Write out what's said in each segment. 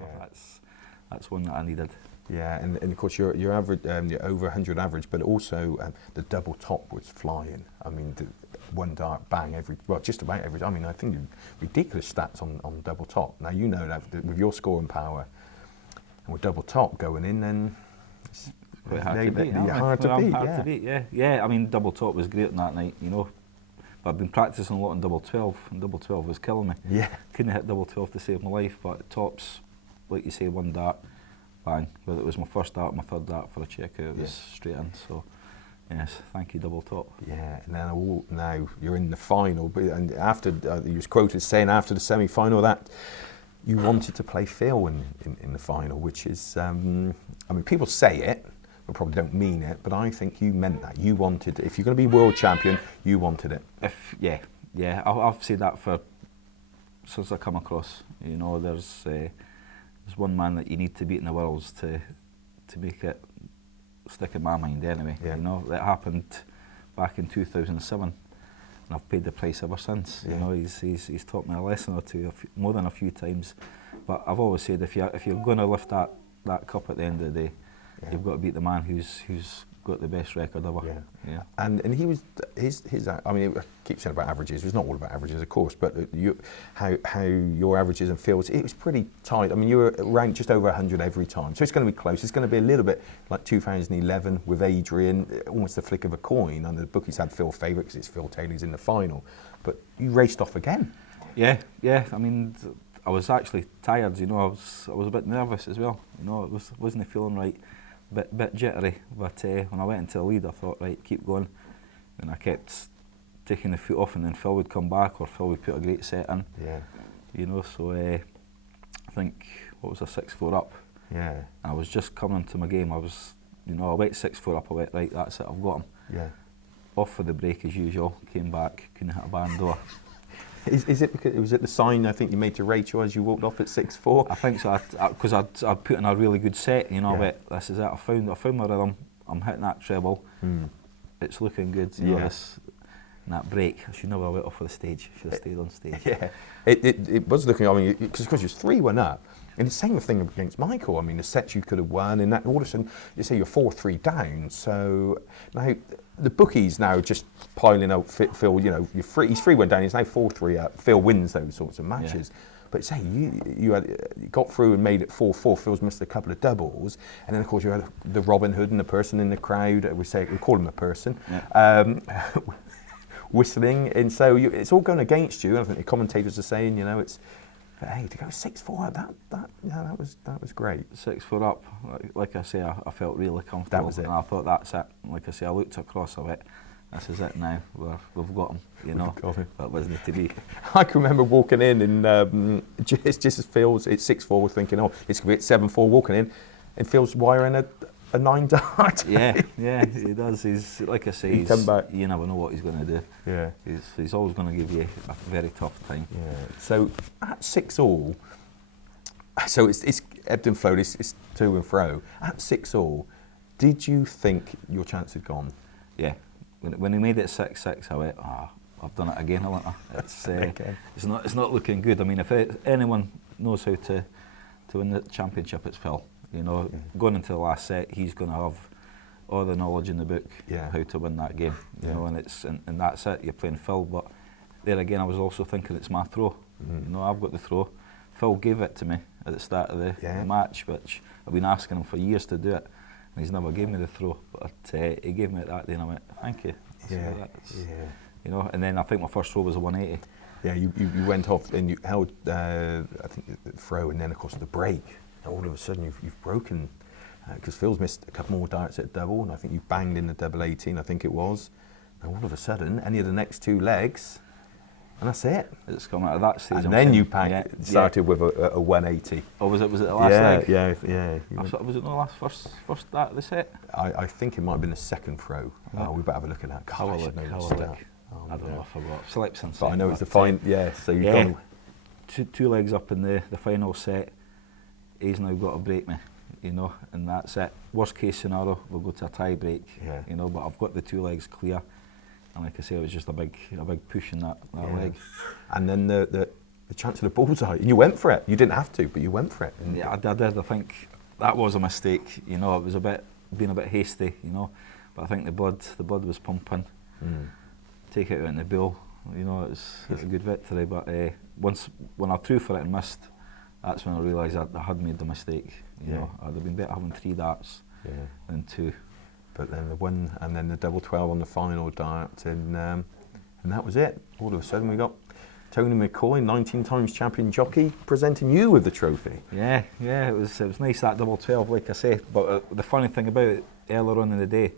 know, that's one that I needed. Yeah, and of course your average, you're over 100 average, but also the double top was flying. I mean, one dart bang just about every. I mean, I think ridiculous stats on double top. Now you know that with your scoring power and with double top going in, then it's quite hard to beat. Hard to beat. Yeah. I mean, double top was great on that night, you know. But I've been practicing a lot on double 12, and double 12 was killing me. Yeah. Couldn't hit double 12 to save my life, but tops, like you say, one dart, bang. Whether it was my first dart, my third dart for a check, it was straight in. So, yes, thank you, double top. Yeah, and then now you're in the final, and after you was quoted saying after the semi-final that you wanted to play Phil in the final, which is, I mean, people say it, but probably don't mean it, but I think you meant that. You wanted, if you're going to be world champion, you wanted it. I've said that since I come across. You know, there's one man that you need to beat in the Worlds to make it stick in my mind anyway. Yeah. You know, that happened back in 2007, and I've paid the price ever since. Yeah. You know, he's taught me a lesson or two, more than a few times. But I've always said if you're going to lift that cup at the end of the day, you've got to beat the man who's got the best record ever. Yeah. And he was his. I mean, I keep saying about averages. It's not all about averages, of course, but how your averages and Phil's, it was pretty tight. I mean, you were ranked just over 100 every time, so it's going to be close. It's going to be a little bit like 2011 with Adrian, almost the flick of a coin. And the bookies had Phil favourite because it's Phil Taylor's in the final, but you raced off again. Yeah. I mean, I was actually tired. You know, I was a bit nervous as well. You know, it wasn't feeling right. Bit jittery, but when I went into the lead I thought, right, keep going, and I kept taking the foot off, and then Phil would come back or Phil would put a great set in. Yeah. You know, so I think, what was I, 6-4 up? Yeah. And I was just coming into my game. I went 6-4 up, I went, right, that's it, I've got him. Yeah. Off for the break as usual, came back, couldn't hit a barn door. Is it because was it the sign I think you made to Rachel as you walked off at 6-4? I think so, because I'd put in a really good set, you know. I went, this is it, I found my rhythm, I'm hitting that treble, it's looking good, you know, this, and that break, I should never have went off of the stage, should have stayed on stage. Yeah, it was looking, I mean, because you're 3-1 up, and the same thing against Michael. I mean, the sets you could have won, and that all of a sudden, you say you're 4-3 down, so now the bookies now just piling out Phil, you know, he's 3-1 down, he's now 4-3 up. Phil wins those sorts of matches. Yeah. But say you got through and made it 4-4. Phil's missed a couple of doubles, and then of course you had the Robin Hood and the person in the crowd. We call him a person, whistling, and so it's all going against you. And I think the commentators are saying, you know, but hey, to go 6-4, that was great. 6-4 up, like I say, I felt really comfortable. That was it. And I thought, that's it. Like I say, I looked across, I went, this is it now. We've got him, you know. That wasn't to be. I can remember walking in and just as Phil's, it's 6-4, thinking, oh, it's going to be at 7-4, walking in, and Phil's wiring a 9 dart. Yeah, he does. He's, like I say, you never know what he's going to do. Yeah. He's always going to give you a very tough time. Yeah. So at 6-all, so it's ebbed and flowed, it's to and fro. At 6-all, did you think your chance had gone? Yeah. When he made it 6-6, I went, I've done it again, haven't I? It's not looking good. I mean, if anyone knows how to win the championship, it's Phil. You know, going into the last set, he's going to have all the knowledge in the book how to win that game. You know, and that's it. You're playing Phil, but there again, I was also thinking it's my throw. You know, I've got the throw. Phil gave it to me at the start of the match, which I've been asking him for years to do it, and he's never gave me the throw. But he gave me it that day, and I went, thank you. You know, and then I think my first throw was a 180. Yeah, you went off and you held, I think, the throw, and then of course the break. All of a sudden you've broken, because Phil's missed a couple more darts at double, and I think you banged in the double 18, I think it was. And all of a sudden, any of the next 2 legs, and that's it. It's come out of that stage. And then you started with a 180. Oh, was it the last leg? Yeah. Was it the last first dart of the set? I think it might have been the second throw. We better have a look at that. Have a look. I don't know, I forgot. I've slept since then. But I know it's the fine. So you've gone 2 legs up in the final set. He's now got to break me, you know, and that's it. Worst case scenario, we'll go to a tie break, you know, but I've got the 2 legs clear, and like I say, it was just a big push in that leg. And then the chance of the bullseye, and you went for it. You didn't have to, but you went for it. Yeah, I did. I think that was a mistake. You know, it was being a bit hasty. You know, but I think the blood was pumping. Take it out in the bill. You know, it was a good victory. But when I threw for it and missed, that's when I realised that I had made the mistake. You know, I'd have been better having 3 darts than 2. But then the 1 and then the double 12 on the final dart, and that was it. All of a sudden we got Tony McCoy, 19 times champion jockey, presenting you with the trophy. Yeah, it was nice, that double 12, like I say. But the funny thing about it, earlier on in the day,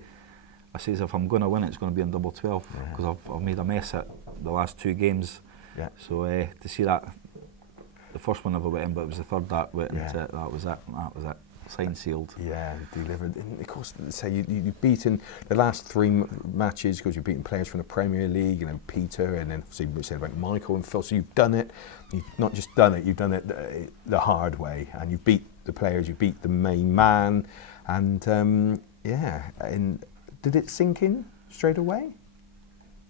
I says if I'm going to win it, it's going to be in double 12 because I've made a mess at the last 2 games. Yeah. So to see that, the first one never went in, but it was the third dart went into it. That was it. Signed, sealed. Yeah, delivered. And of course, say you've beaten the last 3 matches because you've beaten players from the Premier League, you know, Peter, and then obviously we said about Michael and Phil. So you've done it. You've not just done it, you've done it the hard way, and you beat the players, you beat the main man, and and did it sink in straight away?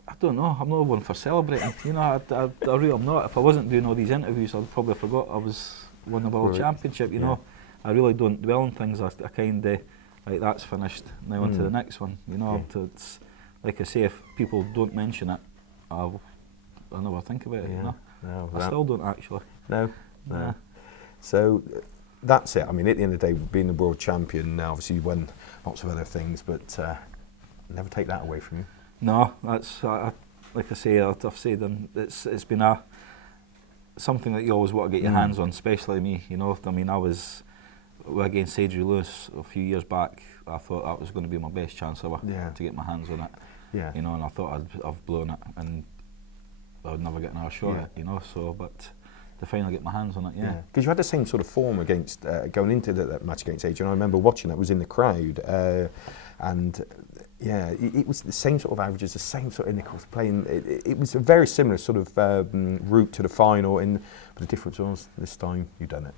I don't know. I'm not one for celebrating. You know, I really am not. If I wasn't doing all these interviews, I'd probably forgot I was won the World Championship. You know. I really don't dwell on things. I kind of like that's finished. Now on to the next one. You know, it's like I say, if people don't mention it, I'll never think about it. You know, I still don't actually. No. So that's it. I mean, at the end of the day, being the world champion now, obviously you won lots of other things, but never take that away from you. No, that's like I say. I've said, and it's been something that you always want to get your hands on, especially me. You know, I mean, I was against Adrian Lewis a few years back. I thought that was going to be my best chance ever to get my hands on it. Yeah. You know, and I thought I've blown it and I would never get another shot at it. You know, so but to finally get my hands on it, because you had the same sort of form against going into that match against Adrian. I remember watching that. Was in the crowd, and it was the same sort of averages, the same sort of Nichols playing. It was a very similar sort of route to the final, but the difference was this time you've done it.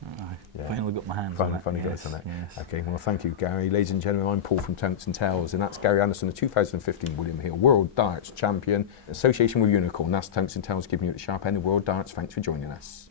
Finally got my hands on it. Finally got it on it. Yes. Okay, well, thank you, Gary. Ladies and gentlemen, I'm Paul from Tungsten Tales, and that's Gary Anderson, the 2015 William Hill World Darts Champion, association with Unicorn. That's Tungsten Tales giving you the sharp end of World Darts. Thanks for joining us.